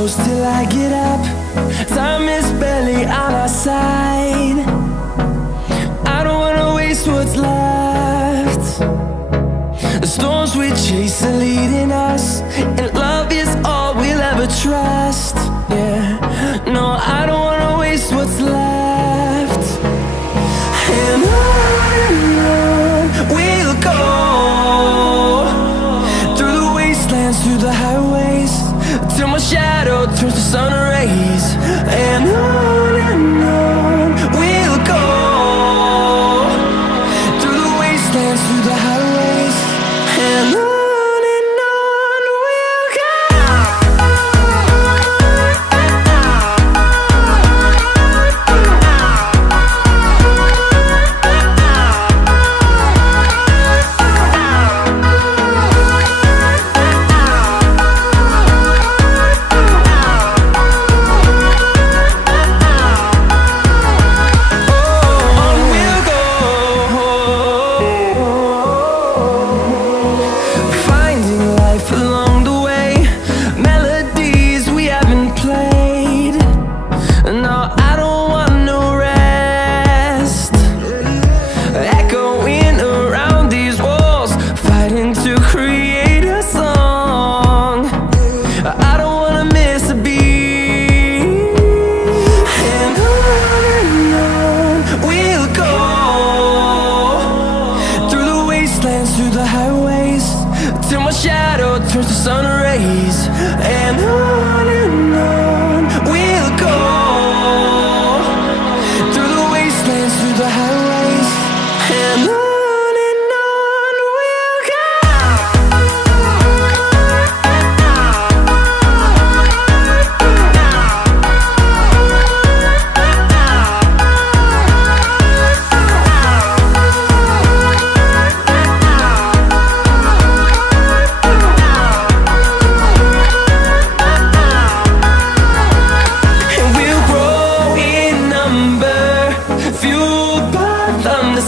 close till I get up. Time is barely on our side. I don't wanna waste what's left. The storms we chase are leading us, and love is all we'll ever trust. Yeah, no, I don't wanna waste what's left. And on we'll go, through the wastelands, through the highways, till my shadow turns to sun rays. And on we'll go, through the wastelands, through the highways, and on we'll go. Through the highways, till my shadow turns to sun rays. And on we'll go, through the wastelands, through the highways, and on we'll go.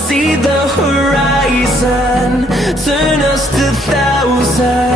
See the horizon, turn us to thousands.